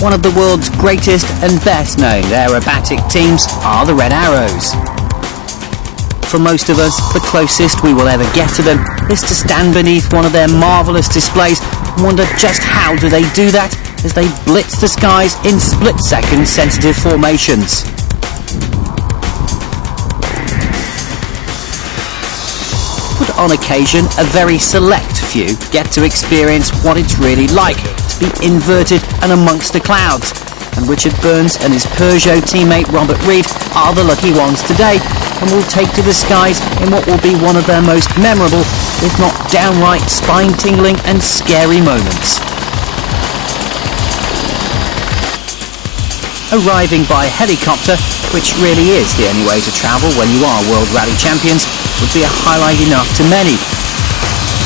one of the world's greatest and best known aerobatic teams are the Red Arrows. For most of us, the closest we will ever get to them is to stand beneath one of their marvellous displays and wonder just how do they do that as they blitz the skies in split-second sensitive formations. But on occasion, a very select few get to experience what it's really like to be inverted and amongst the clouds. And Richard Burns and his Peugeot teammate Robert Reid are the lucky ones today and will take to the skies in what will be one of their most memorable, if not downright spine-tingling and scary moments. Arriving by helicopter, which really is the only way to travel when you are World Rally Champions, would be a highlight enough to many.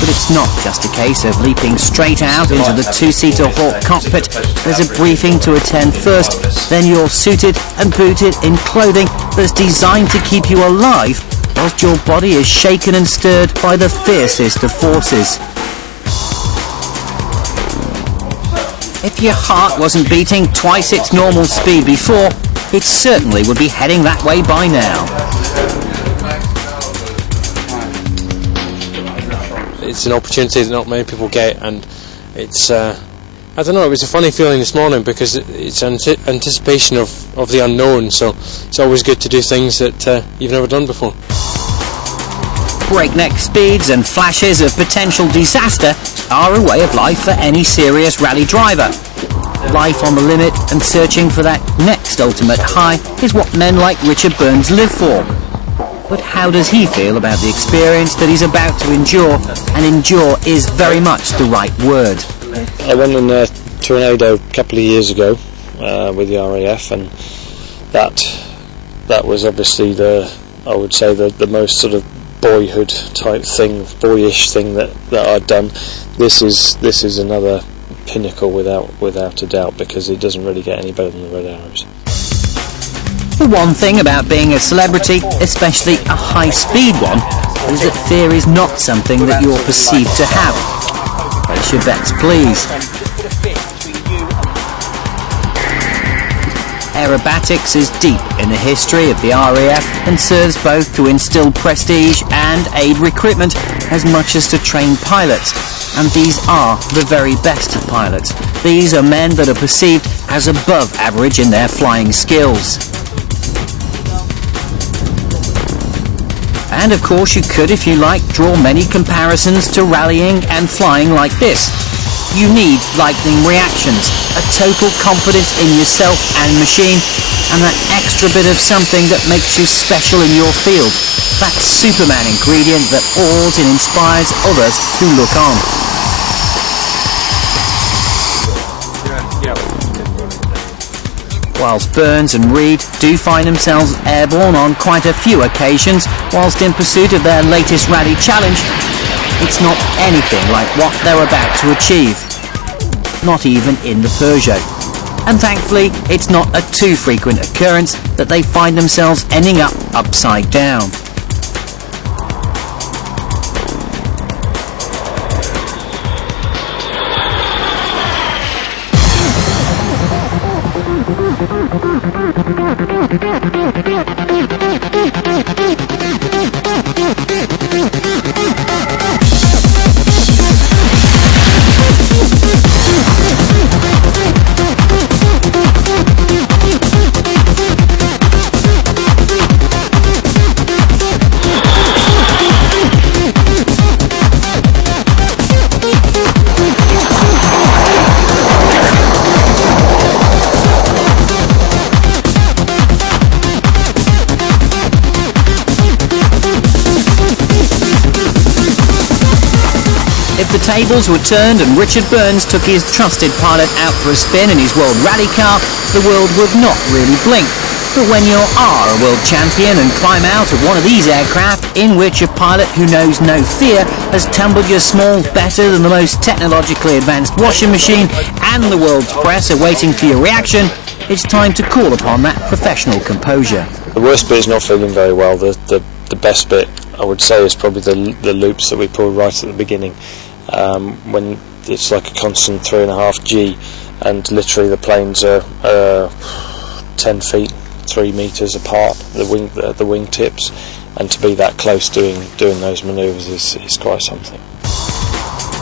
But it's not just a case of leaping straight out into the two-seater Hawk cockpit. There's a briefing to attend first, then you're suited and booted in clothing that's designed to keep you alive whilst your body is shaken and stirred by the fiercest of forces. If your heart wasn't beating twice its normal speed before, it certainly would be heading that way by now. It's an opportunity that not many people get, and it's, I don't know, it was a funny feeling this morning because it's anticipation of the unknown, so it's always good to do things that you've never done before. Breakneck speeds and flashes of potential disaster are a way of life for any serious rally driver. Life on the limit and searching for that next ultimate high is what men like Richard Burns live for. But how does he feel about the experience that he's about to endure? And endure is very much the right word. I went in a tornado a couple of years ago with the RAF, and that was obviously I would say the most sort of boyhood type thing, boyish thing that I'd done. This is another pinnacle without a doubt, because it doesn't really get any better than the Red Arrows. The one thing about being a celebrity, especially a high-speed one, is that fear is not something that you're perceived to have. Place your bets, please. Aerobatics is deep in the history of the RAF and serves both to instill prestige and aid recruitment as much as to train pilots. And these are the very best of pilots. These are men that are perceived as above average in their flying skills. And of course you could, if you like, draw many comparisons to rallying and flying like this. You need lightning reactions, a total confidence in yourself and machine, and that extra bit of something that makes you special in your field. That Superman ingredient that awes and inspires others who look on. Whilst Burns and Reid do find themselves airborne on quite a few occasions whilst in pursuit of their latest rally challenge, it's not anything like what they're about to achieve. Not even in the Peugeot. And thankfully, it's not a too frequent occurrence that they find themselves ending up upside down. If the tables were turned and Richard Burns took his trusted pilot out for a spin in his World Rally car, the world would not really blink. But when you are a world champion and climb out of one of these aircraft in which a pilot who knows no fear has tumbled your smalls better than the most technologically advanced washing machine and the world's press are waiting for your reaction, it's time to call upon that professional composure. The worst bit is not feeling very well. The best bit, I would say, is probably the loops that we pull right at the beginning, when it's like a constant 3.5 G, and literally the planes are 10 feet, 3 metres apart, the wing tips, and to be that close doing those manoeuvres is quite something.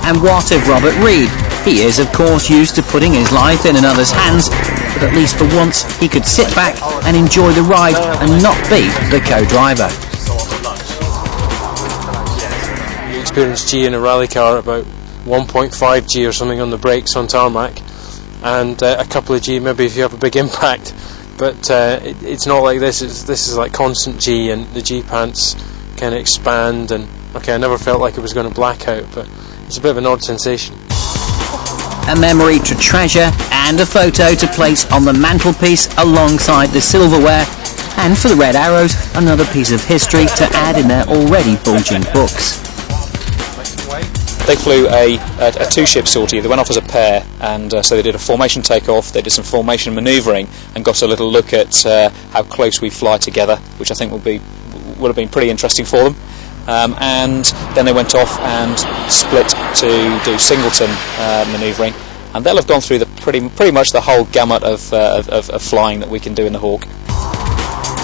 And what of Robert Reid? He is, of course, used to putting his life in another's hands, but at least for once he could sit back and enjoy the ride and not be the co-driver. You experience G in a rally car at about 1.5 G or something on the brakes on tarmac, and a couple of G maybe if you have a big impact, but it's not like this. This is like constant G, and the G pants kind of expand, and okay, I never felt like it was going to black out, but it's a bit of an odd sensation. A memory to treasure and a photo to place on the mantelpiece alongside the silverware, and for the Red Arrows, another piece of history to add in their already bulging books. They flew a two-ship sortie. They went off as a pair, and so they did a formation takeoff, they did some formation manoeuvring, and got a little look at how close we fly together, which I think would have been pretty interesting for them. And then they went off and split to do singleton manoeuvring, and they'll have gone through pretty much the whole gamut of flying that we can do in the Hawk.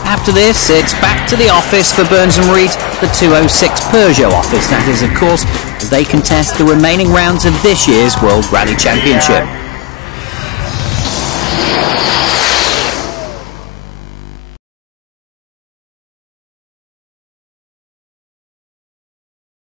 After this, it's back to the office for Burns and Reid, the 206 Peugeot office, that is, of course, as they contest the remaining rounds of this year's World Rally Championship.